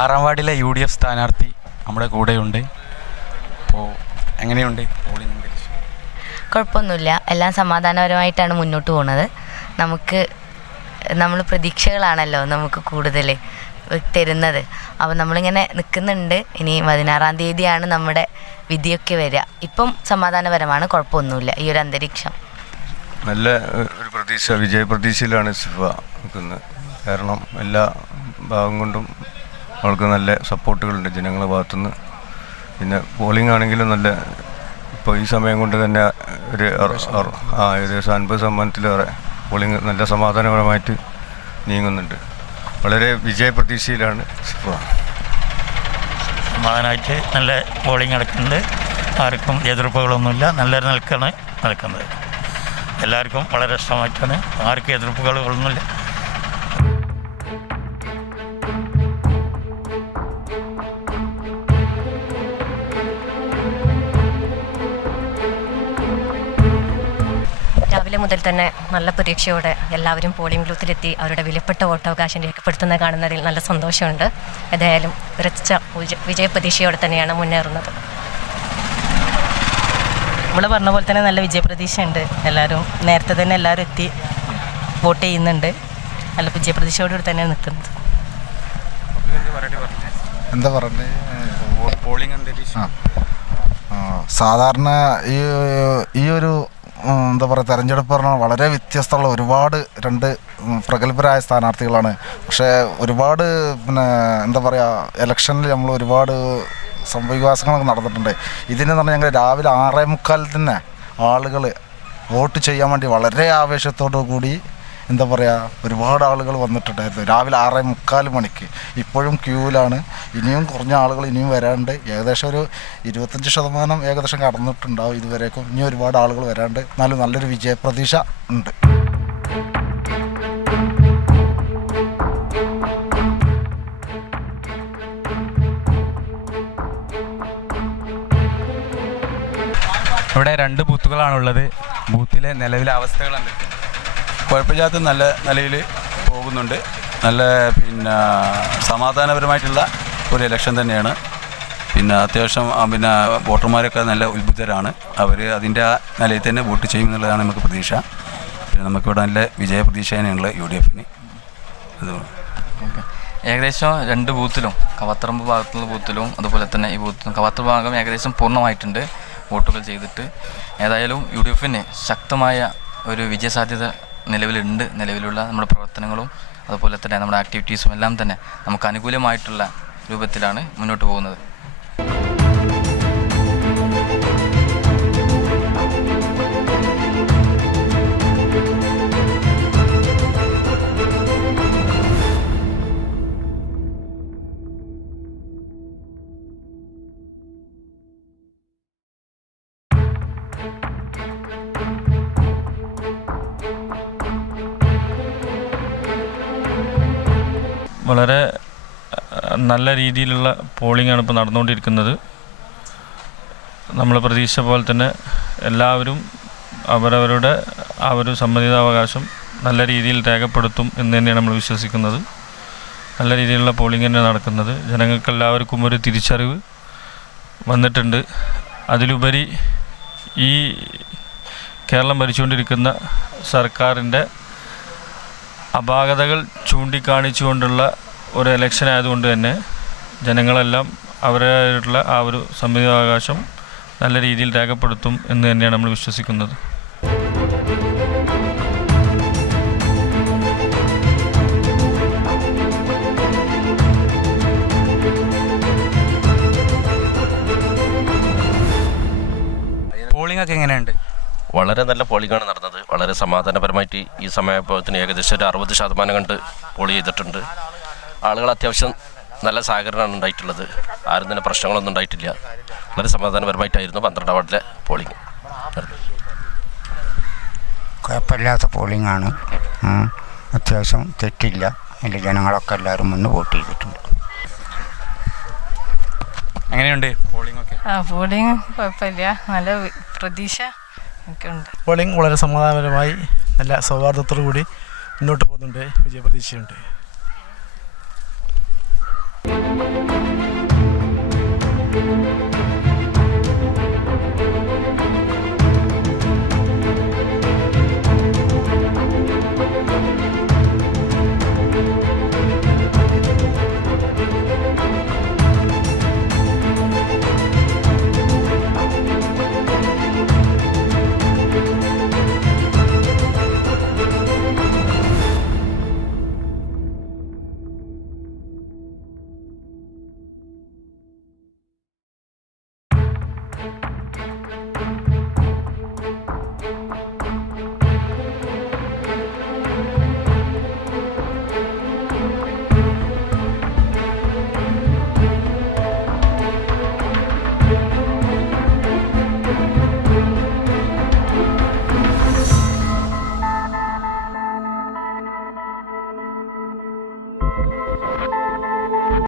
6-ാം വാർഡിലെ UDF സ്ഥാനാർത്ഥി നമ്മുടെ കൂടെയുണ്ട്. അപ്പോൾ എങ്ങനെയുണ്ട് പോളിംഗ്? കുഴപ്പമൊന്നുമില്ല, എല്ലാം സമാധാനപരമായിട്ടാണ് മുന്നോട്ട് പോകുന്നത്. നമ്മൾ പ്രതീക്ഷകളാണല്ലോ നമുക്ക് കൂടുതൽ തരുന്നത്. അപ്പോൾ നമ്മളിങ്ങനെ നിൽക്കുന്നുണ്ട്. ഇനി 16-ാം തീയതിയാണ് നമ്മുടെ വിധിയൊക്കെ വരിക. ഇപ്പം സമാധാനപരമാണ്, കുഴപ്പമൊന്നുമില്ല. ഈ ഒരു അന്തരീക്ഷം നല്ല ഒരു പ്രതീക്ഷ, വിജയപ്രതീക്ഷയിലാണ് സിഫ നിൽക്കുന്നത്. കാരണം എല്ലാ ഭാഗം കൊണ്ടും അവൾക്ക് നല്ല സപ്പോർട്ടുകളുണ്ട് ജനങ്ങളുടെ ഭാഗത്തുനിന്ന്. പിന്നെ പോളിംഗ് ആണെങ്കിലും നല്ല, ഇപ്പോൾ ഈ സമയം കൊണ്ട് തന്നെ ഒരു ഏകദേശം 50% പോളിംഗ് നല്ല സമാധാനപരമായിട്ട് നീങ്ങുന്നുണ്ട്. വളരെ വിജയപ്രതീക്ഷയിലാണ് സിഫ. സമാധാനമായിട്ട് നല്ല പോളിംഗ് നടക്കുന്നുണ്ട്. ആർക്കും എതിർപ്പുകളൊന്നുമില്ല. നല്ലൊരു നിൽക്കാണ് നടക്കുന്നത്. എല്ലാവർക്കും വളരെ ഇഷ്ടമായിട്ടാണ്. ആർക്കും എതിർപ്പുകളൊന്നുമില്ല. രാവിലെ മുതൽ തന്നെ നല്ല പ്രതീക്ഷയോടെ എല്ലാവരും പോളിംഗ് ബൂത്തിലെത്തി അവരുടെ വിലപ്പെട്ട വോട്ടവകാശം രേഖപ്പെടുത്തുന്നത് കാണുന്നതിൽ നല്ല സന്തോഷമുണ്ട്. ഏതായാലും ഉറച്ച വിജയപ്രതീക്ഷയോടെ തന്നെയാണ് മുന്നേറുന്നത്. നമ്മൾ പറഞ്ഞ പോലെ തന്നെ നല്ല വിജയപ്രതീക്ഷയുണ്ട്. എല്ലാവരും നേരത്തെ തന്നെ എല്ലാവരും എത്തി വോട്ട് ചെയ്യുന്നുണ്ട്. നല്ല വിജയപ്രതീക്ഷയോടുകൂടി തന്നെയാണ് നിൽക്കുന്നത്. എന്താ പറഞ്ഞത്, പോളിംഗ് അന്തരീക്ഷം സാധാരണ ഈ ഒരു എന്താ പറയുക തെരഞ്ഞെടുപ്പ് പറഞ്ഞാൽ വളരെ വ്യത്യസ്തമുള്ള ഒരുപാട് രണ്ട് പ്രഗത്ഭരായ സ്ഥാനാർത്ഥികളാണ്. പക്ഷേ ഒരുപാട് എന്താ പറയുക ഇലക്ഷനിൽ നമ്മൾ ഒരുപാട് സംഭവവികാസങ്ങളൊക്കെ നടന്നിട്ടുണ്ട്. ഇതിന് പറഞ്ഞാൽ ഞങ്ങൾ രാവിലെ 6:45 തന്നെ ആളുകൾ വോട്ട് ചെയ്യാൻ വേണ്ടി വളരെ ആവേശത്തോടു കൂടി എന്താ പറയുക ഒരുപാട് ആളുകൾ വന്നിട്ടുണ്ടായിരുന്നു രാവിലെ 6:45 മണിക്ക്. ഇപ്പോഴും ക്യൂവിലാണ്. ഇനിയും കുറഞ്ഞ ആളുകൾ ഇനിയും വരാണ്ട്. ഏകദേശം ഒരു 25% ഏകദേശം കടന്നിട്ടുണ്ടാവും ഇതുവരേക്കും. ഇനി ഒരുപാട് ആളുകൾ വരാണ്ട്. എന്നാലും നല്ലൊരു വിജയപ്രതീക്ഷ ഉണ്ട്. ഇവിടെ 2 ബൂത്തുകളാണുള്ളത്. ബൂത്തിലെ നിലവിലെ അവസ്ഥകൾ എന്തൊക്കെയാണ്? കുഴപ്പമില്ലാത്ത നല്ല നിലയിൽ പോകുന്നുണ്ട്. നല്ല സമാധാനപരമായിട്ടുള്ള ഒരു ഇലക്ഷൻ തന്നെയാണ്. അത്യാവശ്യം വോട്ടർമാരൊക്കെ നല്ല ഉത്ബുദ്ധരാണ്. അവർ അതിൻ്റെ ആ നിലയിൽ തന്നെ വോട്ട് ചെയ്യുമെന്നുള്ളതാണ് നമുക്ക് പ്രതീക്ഷ. നമുക്കിവിടെ നല്ല വിജയപ്രതീക്ഷ തന്നെയുള്ള UDFന്. ഏകദേശം 2 ബൂത്തിലും കവത്തറമ്പ് ഭാഗത്തുള്ള ബൂത്തിലും അതുപോലെ തന്നെ ഈ ബൂത്തിലും കവത്തറമ്പ് ഭാഗം ഏകദേശം പൂർണ്ണമായിട്ടുണ്ട് വോട്ടുകൾ ചെയ്തിട്ട്. ഏതായാലും UDFന് ശക്തമായ ഒരു വിജയസാധ്യത നിലവിലുണ്ട്. നിലവിലുള്ള നമ്മുടെ പ്രവർത്തനങ്ങളും അതുപോലെ തന്നെ നമ്മുടെ ആക്ടിവിറ്റീസും എല്ലാം തന്നെ നമുക്ക് അനുകൂലമായിട്ടുള്ള രൂപത്തിലാണ് മുന്നോട്ട് പോകുന്നത്. വളരെ നല്ല രീതിയിലുള്ള പോളിംഗാണ് ഇപ്പോൾ നടന്നുകൊണ്ടിരിക്കുന്നത്. നമ്മൾ പ്രതീക്ഷിച്ച പോലെ തന്നെ എല്ലാവരും അവരവരുടെ ആ ഒരു സമ്മതിദാവകാശം നല്ല രീതിയിൽ രേഖപ്പെടുത്തും എന്ന് തന്നെയാണ് നമ്മൾ വിശ്വസിക്കുന്നത്. നല്ല രീതിയിലുള്ള പോളിംഗ് തന്നെ നടക്കുന്നത്. ജനങ്ങൾക്കെല്ലാവർക്കും ഒരു തിരിച്ചറിവ് വന്നിട്ടുണ്ട്. അതിലുപരി ഈ കേരളം ഭരിച്ചുകൊണ്ടിരിക്കുന്ന സർക്കാരിൻ്റെ അപാകതകൾ ചൂണ്ടിക്കാണിച്ചുകൊണ്ടുള്ള ഒരു ഇലക്ഷൻ ആയതുകൊണ്ട് തന്നെ ജനങ്ങളെല്ലാം അവരായിട്ടുള്ള ആ ഒരു സമ്മതിദാവകാശം നല്ല രീതിയിൽ രേഖപ്പെടുത്തും എന്ന് തന്നെയാണ് നമ്മൾ വിശ്വസിക്കുന്നത്. പോളിംഗ് ഒക്കെ എങ്ങനെയുണ്ട്? വളരെ നല്ല പോളിംഗാണ് നടന്നത്. വളരെ സമാധാനപരമായിട്ട് ഈ സമയത്തിന് ഏകദേശം ഒരു 60% കണ്ട് പോൾ ചെയ്തിട്ടുണ്ട്. ആളുകൾ അത്യാവശ്യം നല്ല സഹകരണമാണ് ഉണ്ടായിട്ടുള്ളത്. ആരും തന്നെ പ്രശ്നങ്ങളൊന്നും ഉണ്ടായിട്ടില്ല. വളരെ സമാധാനപരമായിട്ടായിരുന്നു 12-ാം വാർഡിലെ പോളിംഗ്. കുഴപ്പമില്ലാത്ത പോളിംഗാണ്. അത്യാവശ്യം തെറ്റില്ല. എൻ്റെ ജനങ്ങളൊക്കെ എല്ലാവരും വന്ന് വോട്ട് ചെയ്തിട്ടുണ്ട്. എങ്ങനെയുണ്ട് പോളിംഗ് ഒക്കെ? പോളിംഗ് കുഴപ്പമില്ല, നല്ല പ്രതീക്ഷ ഒക്കെ ഉണ്ട്. പോളിംഗ് വളരെ സമാധാനപരമായി നല്ല സൗഹാർദ്ദത്തോടു കൂടി മുന്നോട്ട് പോകുന്നുണ്ട്. വിജയപ്രതീക്ഷയുണ്ട്. Thank you.